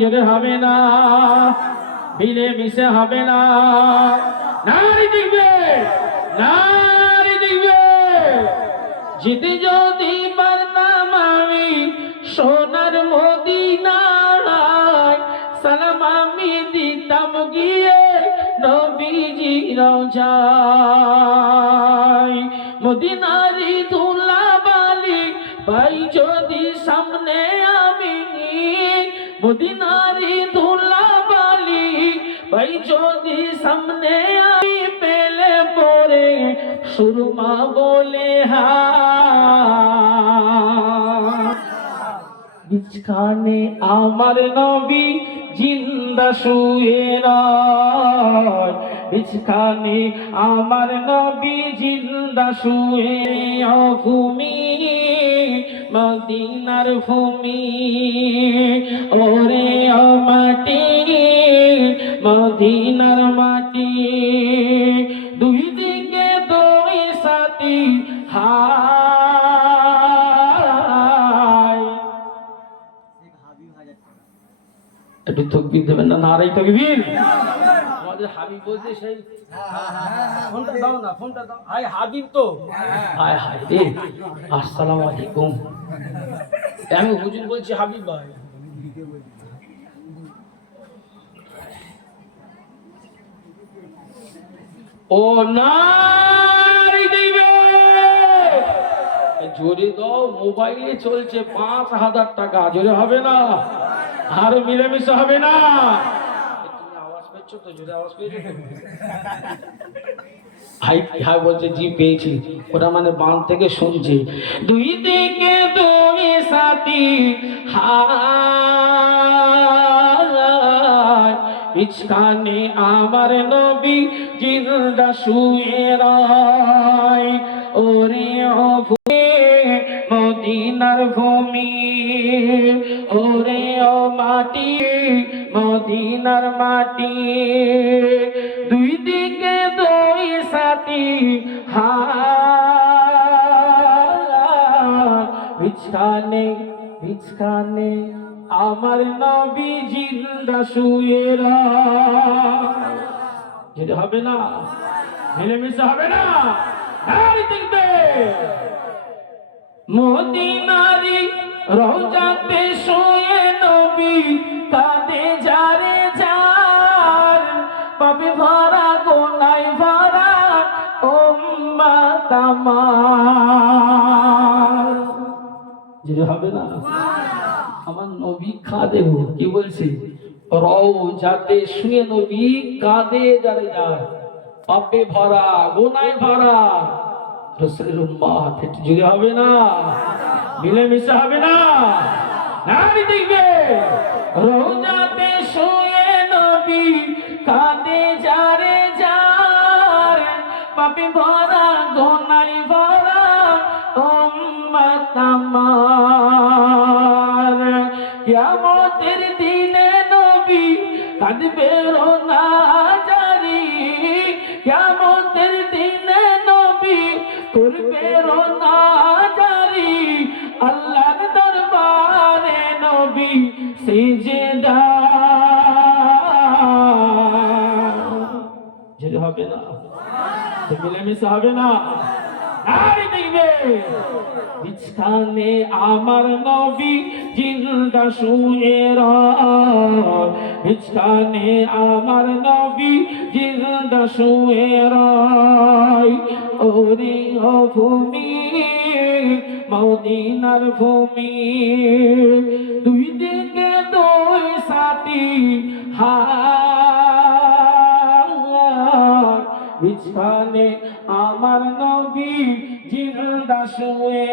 জোরে হবে না। মিলে মিশে হবে না। নারী দেখবে নারী দেখবে। যেতে যদি পারতাম আমি সোনার মদিনায়, সালাম আমি দিতাম গিয়ে নবীজি রোজাই মদিনারি ধুলা বালি ভাই যদি সামনে আমি মদিনারি ধুলা বালি ভাই, যদি সামনে আমি পেলে পরে সুরমা বলে হা। বিছখানে আমার নবী জিন্দা শুয়ে রয়। বিছখানে আমার নবী জিন্দা শুয়ে ভূমি মদিনার ভূমি। ওরে মাটি, মদিনার মাটি। দুই দিকে দুই সাথী হায়। একটু তকবির দেবেন না নারাই তকবির? আমাদের হাবিব বলছে সেই ফোনটা দাও না ফোনটা দাও। হাই হাবিব তো। হায় হায় রে আসসালামু আলাইকুম। আমি হুজুর বলছি হাবিব ভাই। ও দিবে। জোরে দাও মোবাইলে চলছে পাঁচ হাজার টাকা। জোরে হবে না? আর মিলেমিশে হবে না? তো জোরে আওয়াজ বলছে, জি, পেয়েছি। ওটা মানে থেকে শুনছি। দুই দিকে সাথী আমার নবী জিন্দা শুয়ে রায়। ওরে ও মদিনার ভূমি। ওরে ও মাটি, মদিনার মাটি। দুই দিকে দুই সাথী হা বিছখানে আমার নবী জিন্দা শুয়ে রায়। যেটা হবে না, মিলেমিশে হবে না দেখবে মদিনারি রোজাতে শুয়ে নবী কাঁদে যারে যার। পাবে ভরা গোনাই ভরা উম্মাত আমার। যেটা হবে না? আমার নবী কাঁদে কি বলছি? রও যাতে শুয়ে নবী কাঁদে যারে যায় পাপে ভরা গোনায় ভরা রসুলের উম্মাত হবে না? মিলেমিশে হবে না? নারী দেখবে, রোজাতে শুয়ে নবী কাঁদে যারে যার। পাপে ভরা গোনায় ভরা, উম্মত আমার। কিয়ামতের দিনে নবী কাঁদবে রোনা জারি। কিয়ামতের হবে না। মিলেমিশে হবে না। দেখবে বিছখানে আমার নবী জিন্দা শুয়ে রয়। বিছখানে আমার নবী জিন্দা শুয়ে ওরে ভূমি, মদিনার ভূমি আমার নবী জিন্দা শুয়ে